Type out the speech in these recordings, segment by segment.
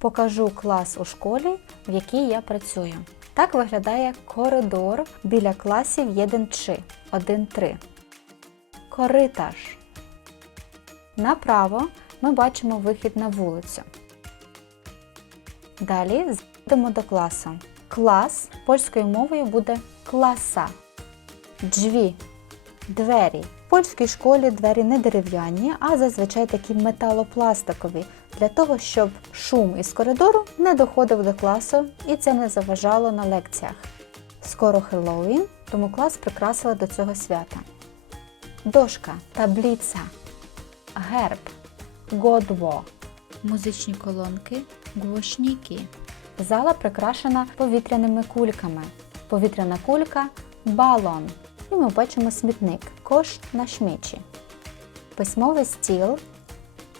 покажу клас у школі, в якій я працюю. Так виглядає коридор біля класів 1-3. 1-3. Коритаж. Направо ми бачимо вихід на вулицю. Далі йдемо до класу. Клас польською мовою буде класа. Джві. Двері. Польській школі двері не дерев'яні, а зазвичай такі металопластикові, для того, щоб шум із коридору не доходив до класу і це не заважало на лекціях. Скоро Хеллоуін, тому клас прикрасили до цього свята. Дошка, таблиця, герб, годво, музичні колонки, гвоздники. Зала прикрашена повітряними кульками. Повітряна кулька балон. І ми бачимо смітник кош на шмічі. Письмовий стіл,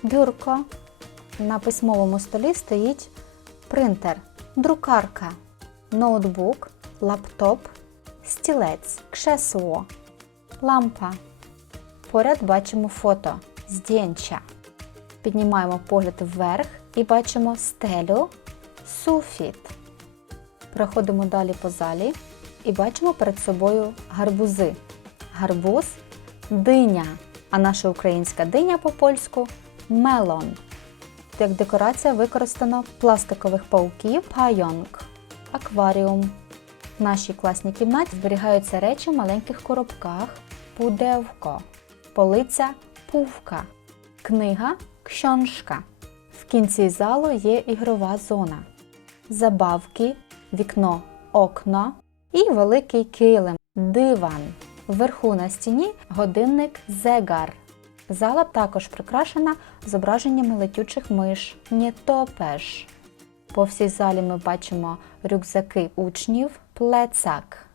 бюрко. На письмовому столі стоїть принтер, друкарка, ноутбук, лаптоп, стілець, кшесло, лампа. Поряд бачимо фото, здєнча. Піднімаємо погляд вверх і бачимо стелю, суфіт. Проходимо далі по залі і бачимо перед собою гарбузи. Гарбуз диня, а наша українська диня по-польську мелон. Як декорація використано пластикових пауків пайонг, акваріум. В нашій класній кімнаті зберігаються речі в маленьких коробках, пудевко, полиця пувка, книга кшоншка. В кінці залу є ігрова зона, забавки, вікно, окно і великий килим, диван. Вверху на стіні годинник зегар. Зала також прикрашена зображеннями летючих миш нітопеш. По всій залі ми бачимо рюкзаки учнів, плецак.